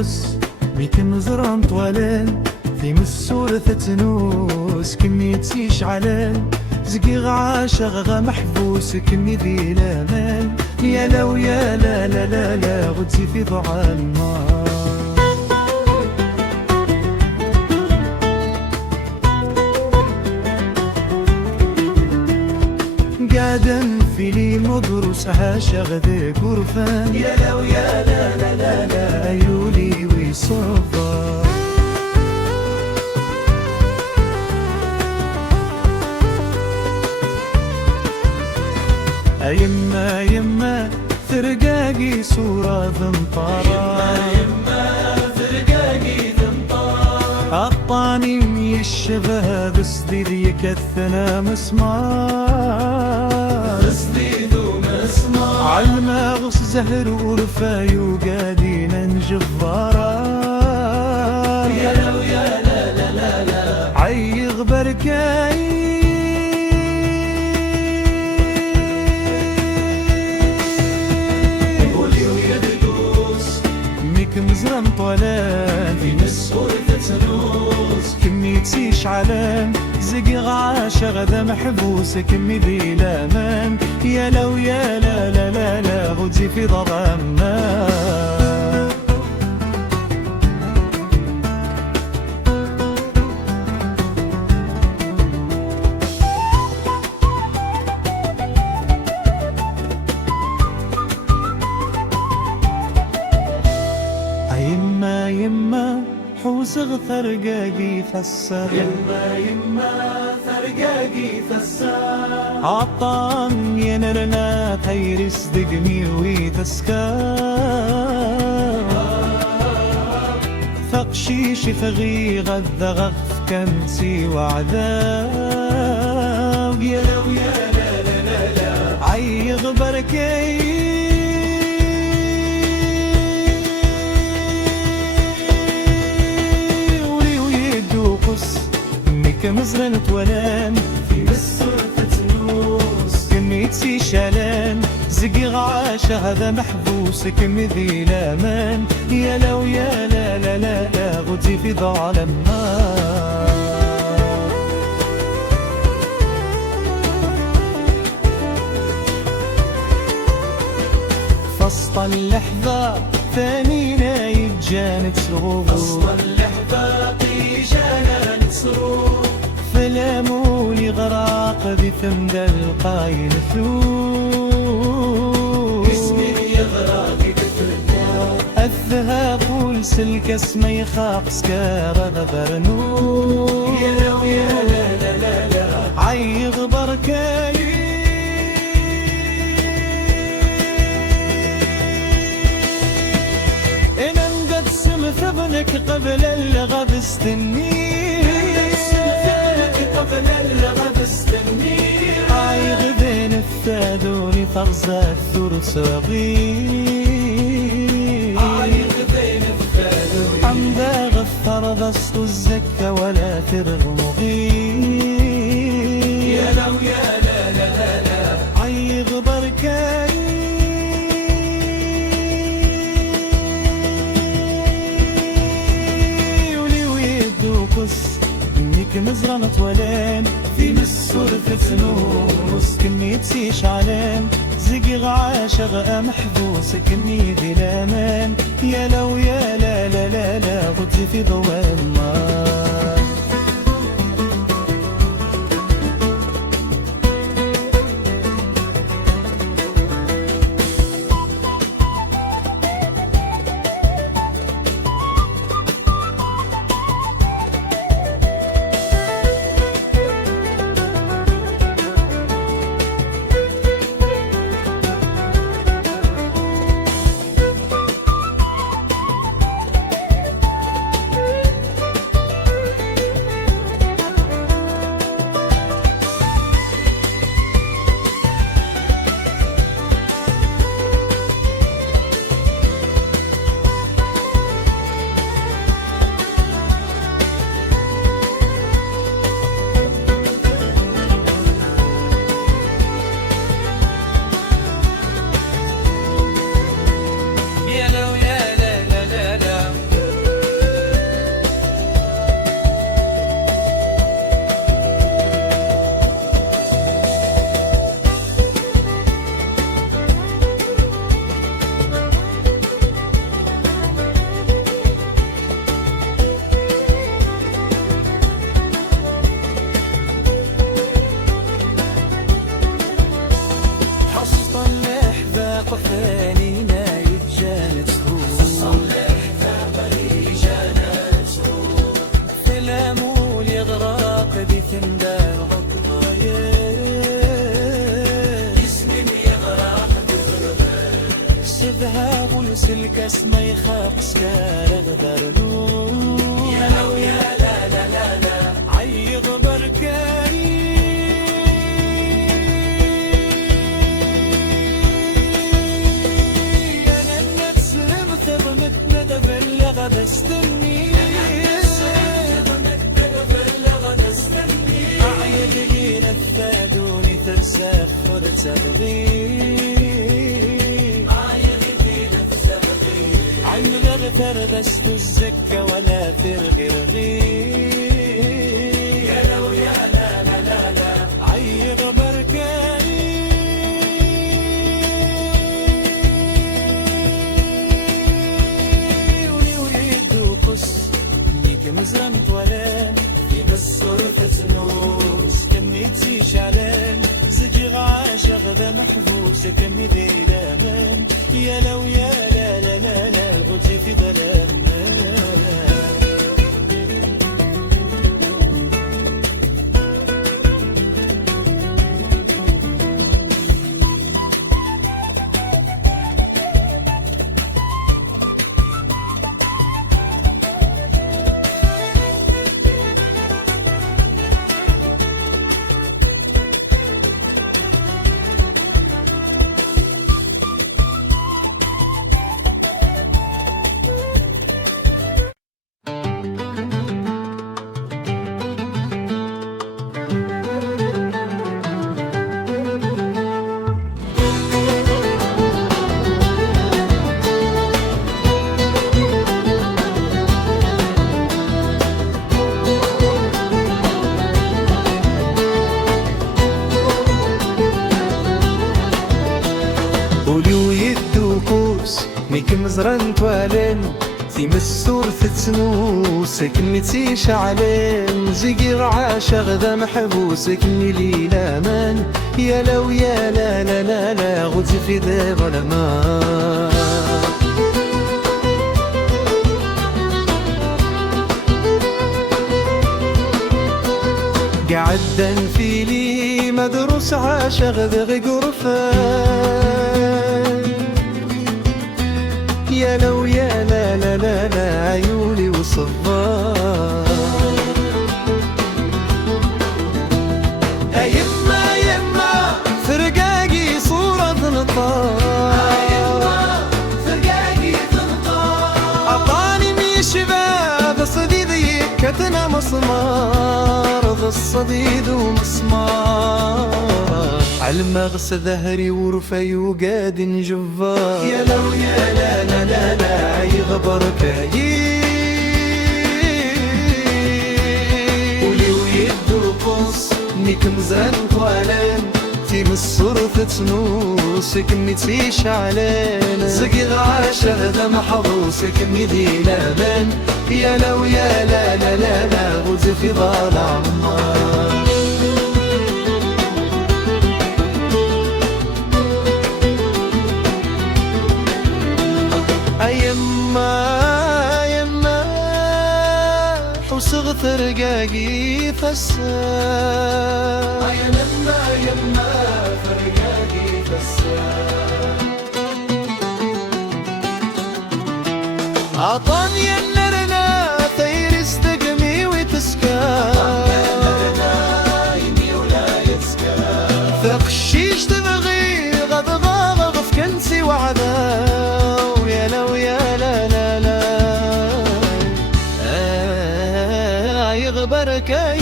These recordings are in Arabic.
يدوقس بيك مزران طوالين في مسور تتنوس كني تسيش علان زقيغ عاشق محبوس كني ذي لامان يا لو يا لا لا لا لا غدزي في ضع النار قاعدا في لي مضروس عاشق ذي قرفان يا لو يا لا لا لا لا عيولي ويصفى يما يما ثرقاقي صورة ذنطارة يما ثرقاقي ذنطارة عطاني الشبه بصديد يكثنا مسمار بصديد ومسمار عالمغص زهر ورفاي وقادين نجبارة يا لو يا لا لا لا لا عيغ بركاي مزرم طولان في مسؤول تتنوس كمي تسيش علان زقيغ عاشق ذا محبوس كمي ذي لامان يا لو يا لا لا لا لا غدزي في ضرامنا يما يما حوسغ ثرقاقي ثسر يما يما ثرقاقي ثسر عطان ينرنا تيرس دقمي ويتسكار ثقشيش ثغي غذغف كنسي وعذاب يا لو يا لا لا لا لا عيغ بركي كمزرن تولان في مسور تتنوس كمي تسي شالان زقيغ عاشا هذا محبوس كمي ذي لامان يا لو يا لا لا لا لا غدزي في ضع النار فسط اللحظة ثانينا يتجانت سرور فسط اللحظة يجانا سرور فلاموني غراق ذي ثمد القاين ثور اسمي يغراق بثمد الذهب والسلك اسمي يخاق سكار غبر نور يا لو يا لا لا لا لا عيغ بركاي إن انقسم ثبنك قبل الغد استني قبل الغد استني عايغ بين الثادوني فرزة الثور صغير عايغ بين الثادوني حمدا غفر ضسط الزكة ولا ترغم غير يا لو يا لا لا لا لا عايغ بركاي مزرانة تولين في مسور تتنوس كني تسيش علين زقيغ عاشق محبوس كني ذي لامان يا لو يا لا لا لا لا غدزي في ضوء النار قفانينا يتجانت فلامو يغرق بثندان غطايا يسمن يغرق بثندان سذهب ويسلك اسما يخاف سكار غدر يا لو يا لا لا لا لا عيغ بركاي انا النفس مثبتنا دبلغ بستني أعيد لينا الثادوني ترسخ خذ تبغي عن غغتر بس تزكى ولا ترغي رغي يا لو يا لا لا لا لا عيغ بركاي ولي ويدو قص ليك مزرمت ولان بالصرفة نوس كمي تزيش علان زجي عاشق ذا محبوس كمي ذي لامان يا لو يا لا لا لا لا غزي في ظلام ميك مزران توالين تيمسور تتنوس كني تيشعلين زيقير عاشق ذا محبوس كني لي لامان يا لو يا لا لا لا لا غزي في ذا ظلمان قعدا في لي مدروس عاشق ذا غرفان يا لو يا لا لا لا لا عيوني وصفار يما يما فرقاقي صورة نطار يما فرقاقي تنطار أعطاني مي شباب صديدي كتنا مسمار ذا الصديد ومسمار عالمغس ظهري ورفي وقاد جفار يا لو يا لا لا لا لا يغبر كاي ولي ويدو قص نيك مزران طوالين تيمس صرفة نوس كمي تيش علين زقيغ عاشق ذا محظوس كمي ذي لامان يا لو يا لا لا لا لا غزي في ظل عمار يما يما حوس فرقاقي فساد يما يما فرقاقي فساد عطاني النرنا ثير استقمي وتسكان ثق الشيش تبغي غضبا غضف كنسي وعذاب يا لو يا لا لا لا يغبر كاي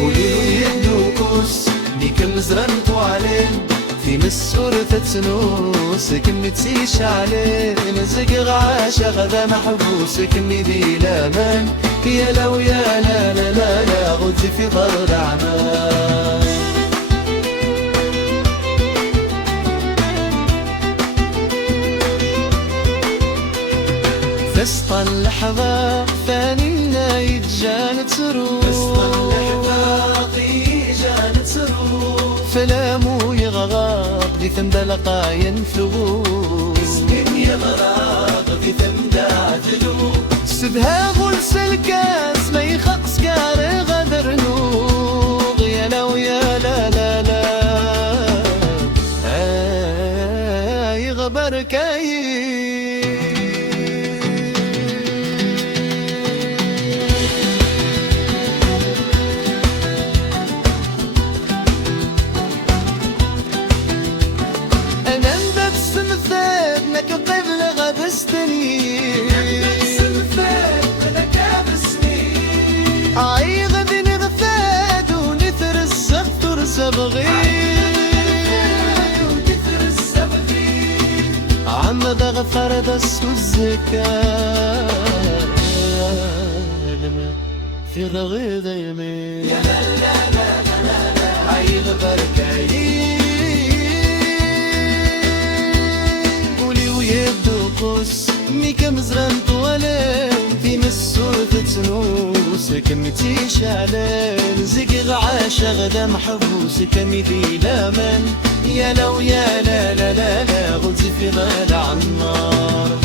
ولي يدوكوس ديك مزران طوالين في مسورة تنوس كمي تسيش عليه مزق عاشق ذا محبوس كمي ذي لامان يا لو يا لا لا لا لا غدي في ضرر أعمال فسط اللحظة ثانينا يتجان تروح فسط اللحظة يتجان تروح فلامو يغغب دي ثمدلقا ينفلوس يا مراغ دي ثمدا ثلو سبها غلس الكاس ما يخقس كار غدر نوغ يا لو يا لا لا لا يغبر كاي عي غدي نغفاد ونثر السفر سبغي عم ذا غفر ذا السوزكا في رغي ذا يمين يا لا لا لا لا لا عي غفر كاي قولي ويبدو قوس ميكا مزران طوالين في مسور تتنوس كمتي شعلان زقغ عاشا غدا محبوس كميدي لامن يا لو يا لا لا لا لا غلزي في غلا عالنار